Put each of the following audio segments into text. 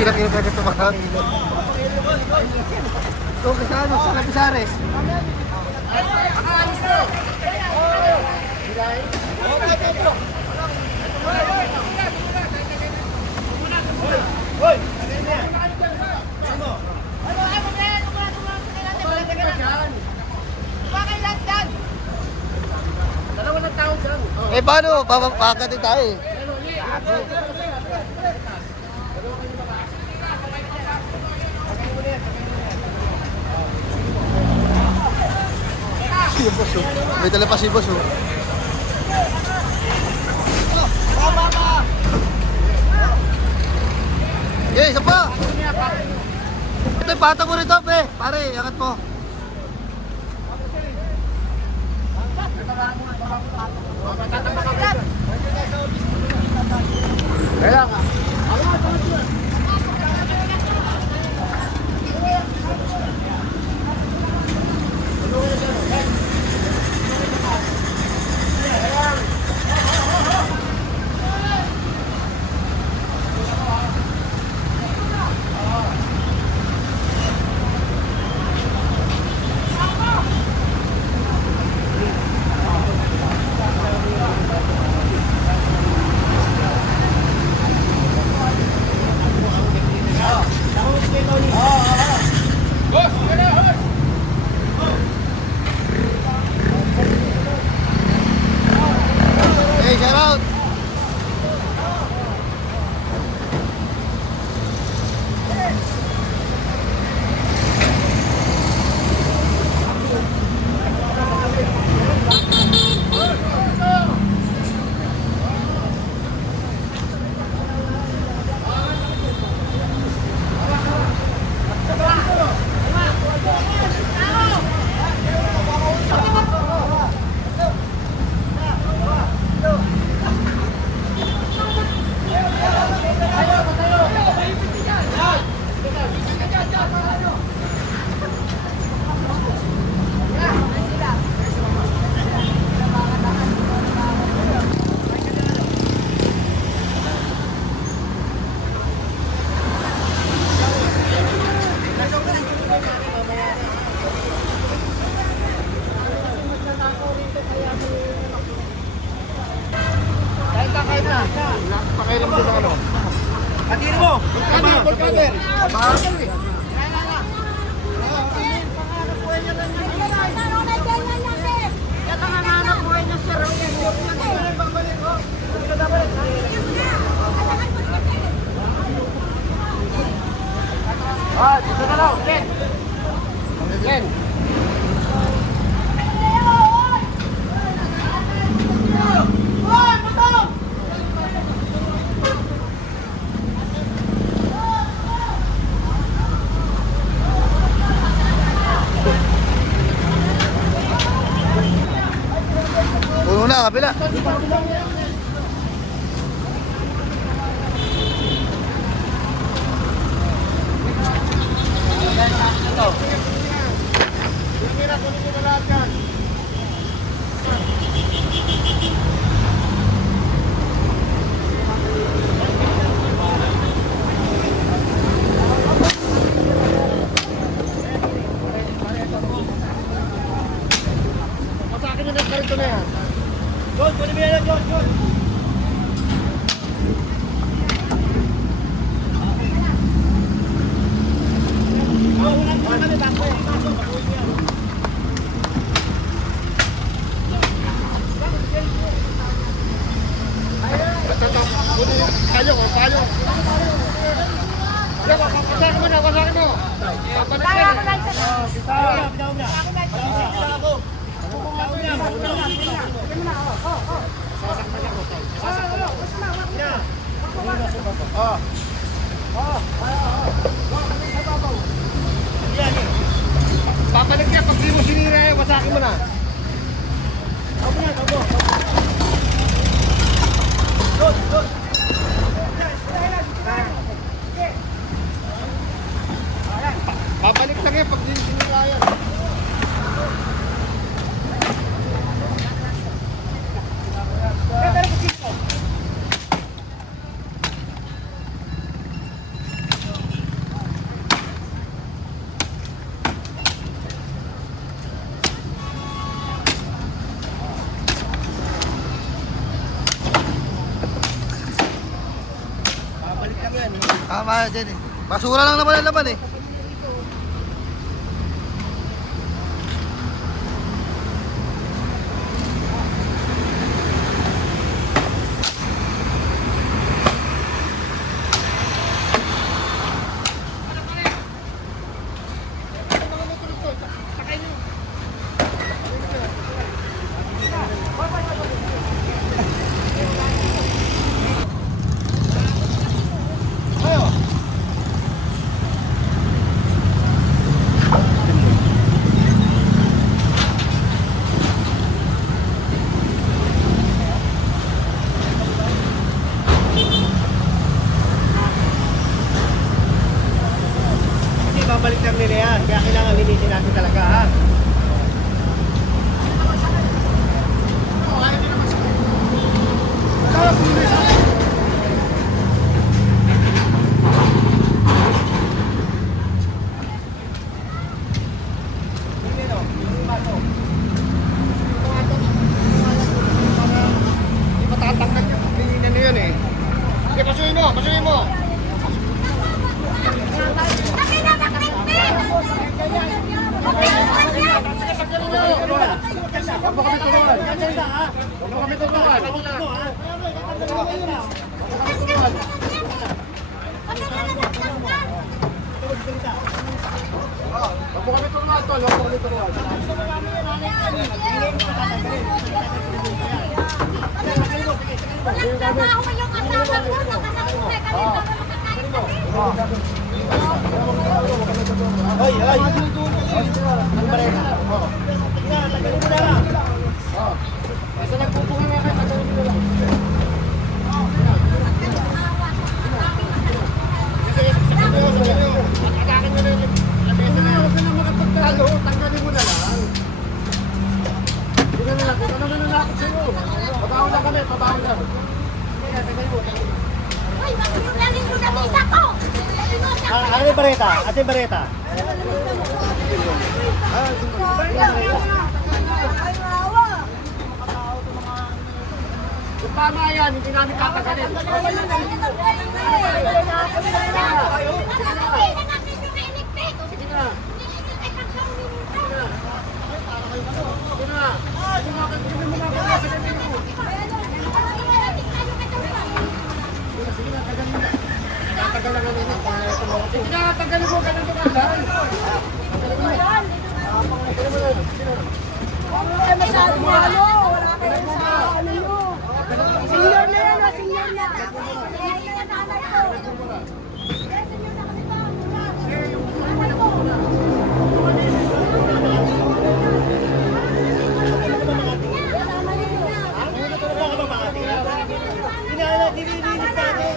Kira-kira ka ito makakangin. Ito kasi ano, sa Lapisares. Eh paano? Papapakatin tayo eh. Yung boss oh. May dala pa si boss oh. Yeah, isa pa. Ito yung patang mo rito, pe. Pare, angat mo. Kaya nga. Hey, shout out! Pakailan mo sa ano? Atiri mo! Volcaner! Ah, dito na lang! Ken! Ken! Puno na, kabila. Masakin na karito na yan. John, pwede ba yan, John? John! Payo ko, payo. Pasakin mo na, pasakin mo. Pasakin mo na. Bitaw niya. Ako. Babalik niya pag di mo sinira, pasakin mo na. Ako na, ako. Good. Babalik lang yan pag di sinira yan. kaya dyan eh. Basura lang naman ang laman eh. Kasi babalik lang nila yan, kaya kailangan linisin natin talaga ha. Matatanggal yung paglinginan na yun eh. Sige, pasuyin mo, pasuyin mo. Huwag mo kami tulungan. Huwag mo kami tulungan. Huwag mo kami tulungan, tol. Huwag mo kami tulungan. Walang trabaho yung asawa ko, nakanakuha kami para Hoy, hoy! Ano ba rin? Tagalin mo na lang. Basta nagpupunga nga kayo, tagalin mo lang. Atakin mo na yun. Huwag ka na makapagtalo. Tanggalin mo na lang. Hindi na lang. Kung ano na nalapit sa'yo. Pabaho lang kami. Pabaho lang. Tagalin mo. Uy, bakit yung lalim mo na visa ko? Ano yung bareta? Ate yung bareta? Kung tama yan, hindi namin tatagalin. Sige na. Sige na. Tatagal lang namin. Sige na, tagalin mo. Ganun mo ka. Masyadong ano, wala kayo sa ano nyo. Senior na yan, senior na. Senior na nanay ko. Senior na kasi ba? Dinilinis natin.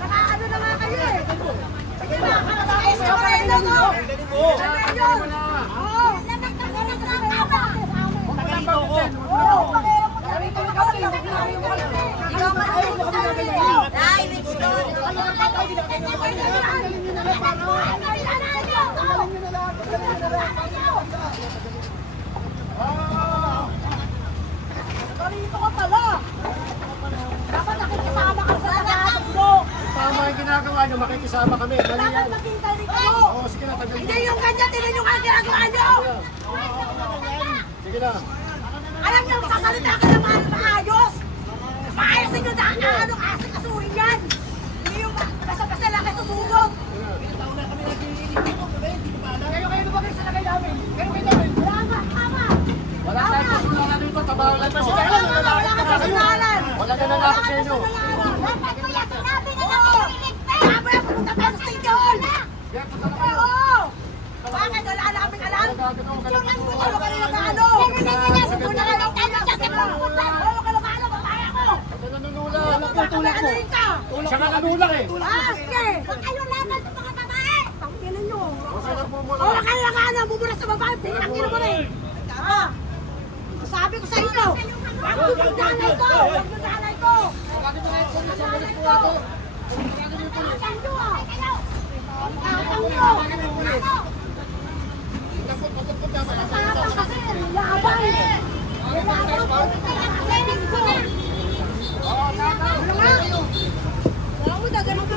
Nakaano na nga kayo eh. Nakakatakas ka pa rin ako. Oo. Dito ka pala. Dapat nakikisama ka sa lahat mo. Tama yung ginagawa nyo, makikisama kami. Mali Dapat yan. maghintay rin kayo. Oo, sige na, tagal Hindi yung ganyan, tinan yung ang ginagawa nyo. Sige na. Alam niyo, sasalita ka ng maayos. Maayos nyo na ano kasi kasuhin yan. Hindi yung basta-basta lang kayo sumunod. Kayo lumagay sa lagay namin. Wala nga, tama. Wala tayong kasalanan dito, tabaho lang pa sila. Wala ka kasalanan. Wala ka nalapit sa inyo. Dapat ko yan sinabi na nakikiligpit. Sabi ako punta tayo sa station. Yan, punta na kayo. Oo. Bakit wala namin alam? Yung ano ka nila na ano? Kung nakalang tayo sa tipo. Ano ka na ba alam? Mataya ko. Ito nanunula. Tulak ka. Siya ka nanulak eh. Ah, sige. Huwag kayo laban sa mga babae. Tanginan nyo. Kasi nagmumula. Wala kayo na ano, bumula sa babae. Pinakina mo rin. Ah. Sabi ko sa inyo. Huwag yung nanay ko. Huwag yung nanay ko. Tatang nyo ah. Tatang nyo. Tatang kasi. Laban. Laban. Ano nga? Wow, daganong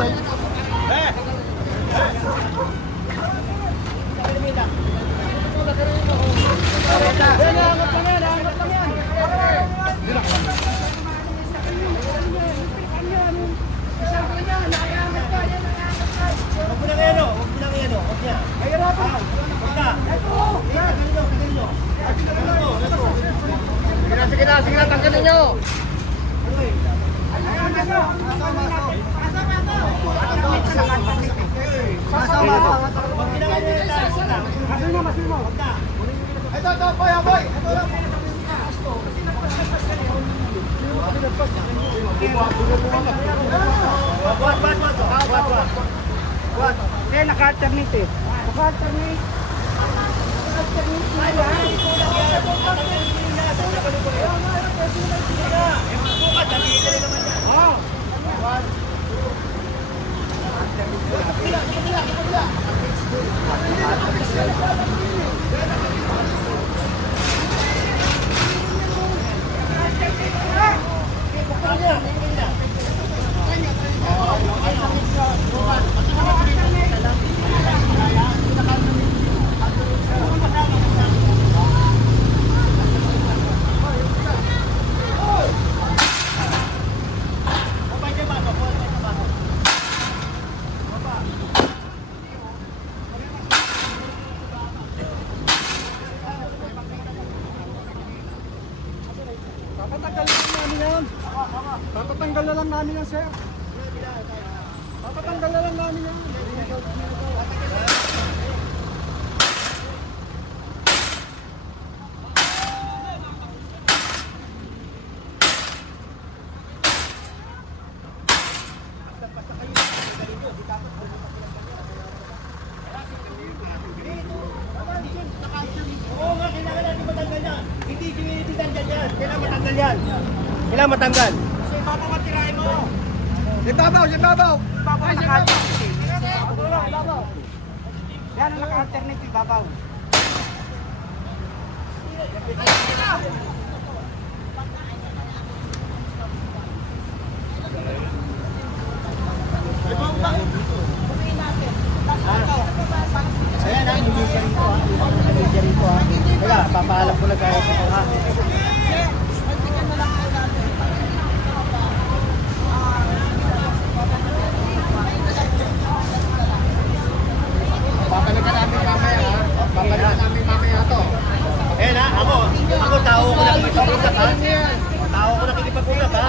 Huwag mo lang yan, oh. Huwag mo lang yan, oh. Huwag yan. Huwag na. Sige na, tanggalin nyo. Ito, boy, boy. Ito lang. Buat. Eh, naka-alternate eh. Naka-alternate. Tatatanggal na lang namin yan, sir. Tatatanggal na lang namin yan. Oo nga, kailangan natin matanggal yan. Hindi sinititanggal yan. Kailangan matanggal yan. Kailangan matanggal. Kasi ibabaw ang tirahin mo. Ibabaw! Ibabaw naka-alternate. Ibabaw. Yan ang naka-alternate, ibabaw. Ayan ha, hindi ka rito ha. Hindi ka rito ha. Kaya, papaalam ko na kayo sa ha. Babalikan namin mamaya, ha? Babalikan namin mamaya to. Ayan ha, ako tao ko nakikipag-usap ha. Tao ko nakikipag-usap ha.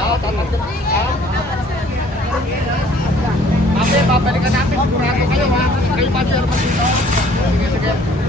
Mamaya babalikan namin, sigurado kayo, ha? Kayo pa, sir, dito. Sige, sige.